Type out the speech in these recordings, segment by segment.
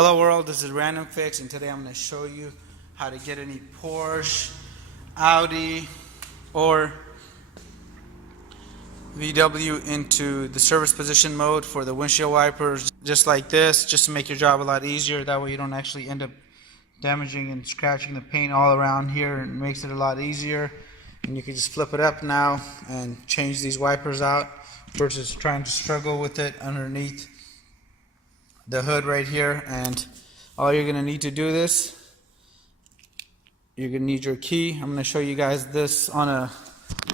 Hello world, this is RandomFIX, and today I'm going to show you how to get any Porsche, Audi, or VW into the service position mode for the windshield wipers, just like this, just to make your job a lot easier. That way you don't actually end up damaging and scratching the paint all around here, and it makes it a lot easier. And you can just flip it up now and change these wipers out versus trying to struggle with it underneath the hood right here. And all you're going to need to do this, you're going to need your key. I'm going to show you guys this on a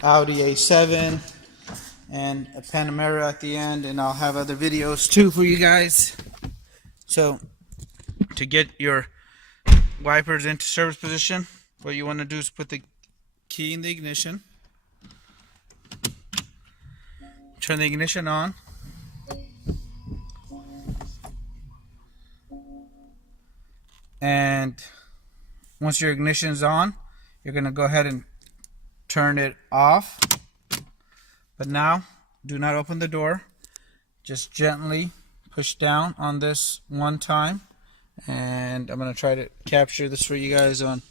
Audi A7 and a Panamera at the end, and I'll have other videos too for you guys. So to get your wipers into service position, what you want to do is put the key in the ignition, turn the ignition on, and once your ignition is on, you're going to go ahead and turn it off. But now, do not open the door. Just gently push down on this one time. And I'm going to try to capture this for you guys on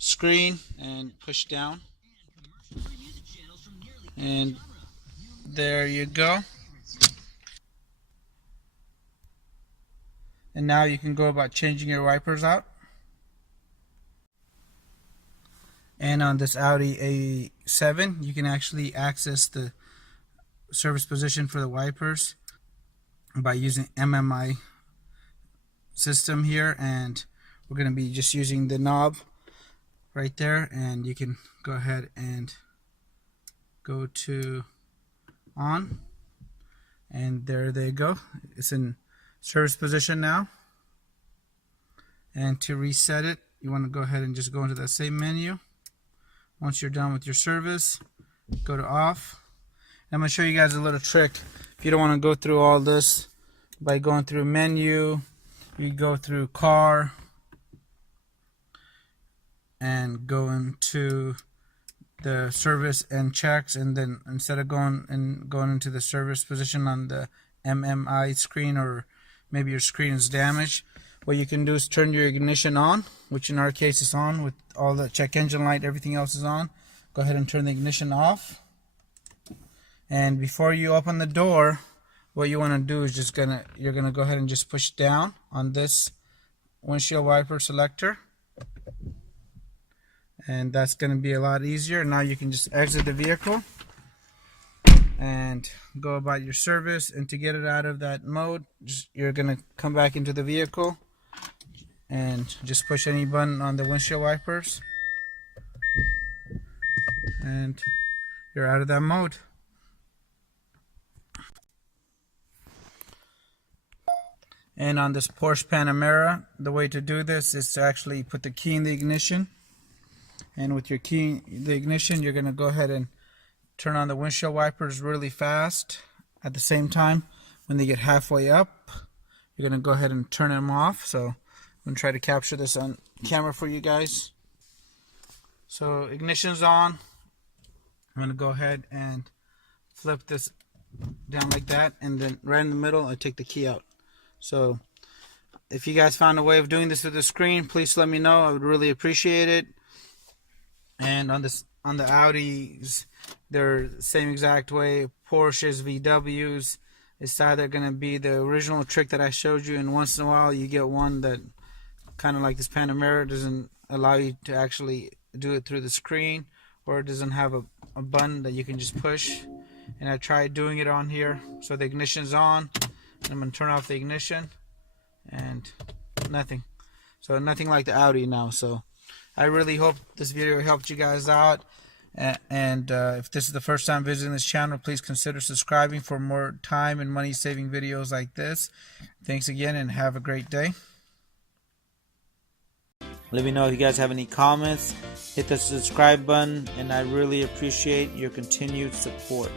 screen. And push down. And there you go. And now you can go about changing your wipers out. And on this Audi A7, you can actually access the service position for the wipers by using MMI system here, and we're going to be just using the knob right there, and you can go ahead and go to on, and there they go. It's in service position now. And to reset it, you want to go ahead and just go into that same menu. Once you're done with your service, go to off. I'm going to show you guys a little trick. If you don't want to go through all this, by going through menu, you go through car and go into the service and checks, and then instead of going into the service position on the MMI screen, or maybe your screen is damaged, what you can do is turn your ignition on, which in our case is on with all the check engine light, everything else is on. Go ahead and turn the ignition off. And before you open the door, what you want to do is you're gonna go ahead and just push down on this windshield wiper selector, and that's gonna be a lot easier. Now you can just exit the vehicle and go about your service. And to get it out of that mode, you're gonna come back into the vehicle and just push any button on the windshield wipers, and you're out of that mode. And on this Porsche Panamera, the way to do this is to actually put the key in the ignition. And with your key in the ignition, you're going to go ahead and turn on the windshield wipers really fast. At the same time, when they get halfway up, you're going to go ahead and turn them off. So I'm going to try to capture this on camera for you guys. So ignition's on. I'm going to go ahead and flip this down like that, and then right in the middle, I take the key out. So if you guys found a way of doing this with the screen, please let me know. I would really appreciate it. And on the Audis, they're the same exact way. Porsches, VWs, it's either going to be the original trick that I showed you, and once in a while you get one that kind of like this Panamera doesn't allow you to actually do it through the screen, or it doesn't have a button that you can just push. And I tried doing it on here. So the ignition's on. I'm going to turn off the ignition, and nothing. So nothing like the Audi now. So I really hope this video helped you guys out. And if this is the first time visiting this channel, please consider subscribing for more time and money saving videos like this. Thanks again, and have a great day. Let me know if you guys have any comments. Hit the subscribe button, and I really appreciate your continued support.